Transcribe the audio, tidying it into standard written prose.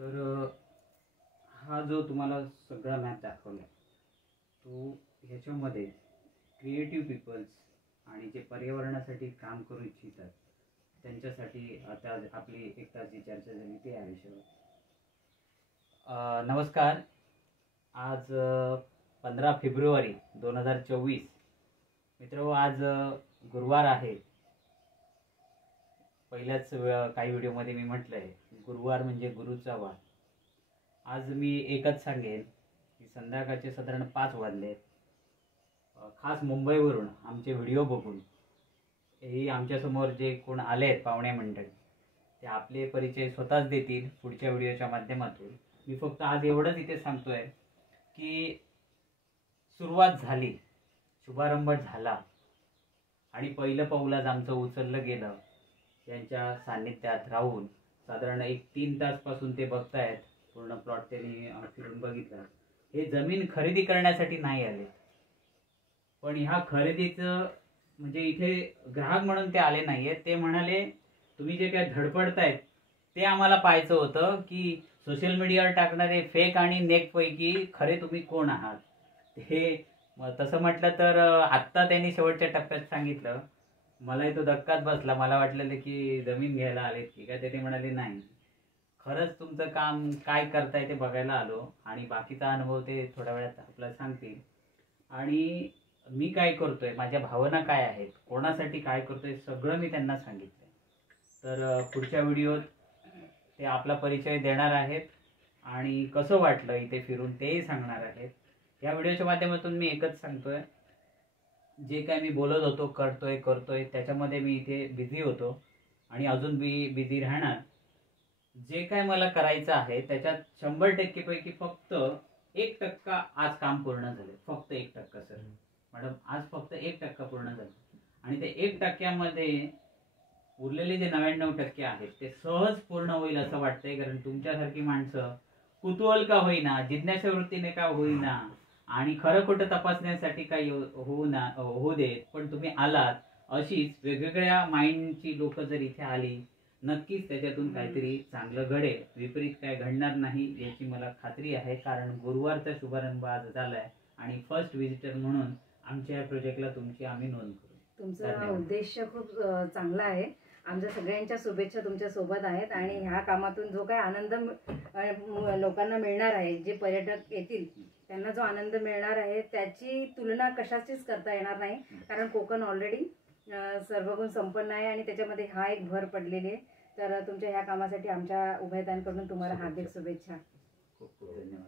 तर हा जो तुम्हाला सगळा मॅप दाखवला तो ह्याच्यामध्ये क्रिएटिव्ह पीपल्स आणि जे पर्यावरणासाठी काम करू इच्छितात त्यांच्यासाठी आता आपली एक तासची चर्चा झाली ती या विषयावर. नमस्कार. आज 15 फेब्रुवारी 2024. मित्र, आज गुरुवार आहे. पहिल्याच काही व्हिडिओमध्ये मी म्हटलंय गुरुवार म्हणजे गुरुचा वार. आज मी एकच सांगेन की संध्याकाळचे साधारण 5 वाजले. खास मुंबईवरून आमचे व्हिडिओ बघून हे आमच्यासमोर जे कोण आले आहेत पाहुणे मंडळी ते आपले परिचय स्वतःच देतील पुढच्या व्हिडिओच्या माध्यमातून. मी फक्त आज एवढंच इथे सांगतोय की सुरुवात झाली, शुभारंभ झाला आणि पहिलं पाऊल आज आमचं उचललं गेलं. त्यांच्या सान्निध्यात राहून साधारण 1-3 तासपासून ते बघतायत. पूर्ण प्लॉट त्यांनी फिरून बघितलं. हे जमीन खरेदी करण्यासाठी नाही आले, पण ह्या खरेदीचं म्हणजे इथे ग्राहक म्हणून ते आले नाहीये. ते म्हणाले तुम्ही जे काय धडपडतायत ते आम्हाला पाहायचं होतं की सोशल मीडियावर टाकणारे फेक आणि नेक पैकी खरे तुम्ही कोण आहात. हे तसं म्हटलं तर आत्ता त्यांनी शेवटच्या टप्प्यात सांगितलं. मलाही तो धक्काच बसला. मला वाटलेलं की जमीन घ्यायला आलेत की काय. ते म्हणाले नाही, खरंच तुमचं काम काय करताय ते बघायला आलो आणि बाकीचा अनुभव ते थोड्या वेळात आपल्याला सांगतील. आणि मी काय करतोय, माझ्या भावना काय आहेत, कोणासाठी काय करतोय सगळं मी त्यांना सांगितलं. तर पुढच्या व्हिडिओत ते आपला परिचय देणार आहेत आणि कसं वाटलं इथे फिरून तेही सांगणार आहेत. या व्हिडिओच्या माध्यमातून मी एकच सांगतोय, जे काय मी बोलत होतो करतोय त्याच्यामध्ये मी इथे बिझी होतो आणि अजून बिझी राहणार. जे काय मला करायचं आहे त्याच्यात 100% पैकी फक्त 1% आज काम पूर्ण झाले. फक्त 1% सर मॅडम, आज फक्त 1% पूर्ण झालं. आणि ते 1%मध्ये उरलेले जे 99% आहेत ते सहज पूर्ण होईल असं वाटतंय. कारण तुमच्यासारखी माणसं कुतूहल का होईना, जिज्ञासा वृत्तीने का होईना आणि खरं खोटं तपासण्यासाठी काही होऊ देत, पण तुम्ही आलात. अशीच वेगवेगळ्या माइंडची लोक जर इथे आली नक्कीच त्याच्यातून काहीतरी चांगलं घडेल. विपरीत काय घडणार नाही याची मला खात्री आहे. कारण गुरुवारचा शुभारंभ आज झालाय आणि फर्स्ट व्हिजिटर म्हणून आमच्या या प्रोजेक्टला तुमची आम्ही नोंद करू. तुमचा उद्देश खूप चांगला आहे. आमच्या सगळ्यांच्या शुभेच्छा तुमच्या सोबत आहेत आणि ह्या कामातून जो काही आनंद लोकांना मिळणार आहे, जे पर्यटक येतील त्यांना जो आनंद मिळणार आहे त्याची तुलना कशाचीच करता येणार नाही. कारण कोकण ऑलरेडी सर्वगुण संपन्न आहे आणि त्याच्यामध्ये हा एक भर पडलेली आहे. तर तुमच्या ह्या कामासाठी आमच्या उभयतांकडून तुम्हाला हार्दिक शुभेच्छा. खूप खूप धन्यवाद.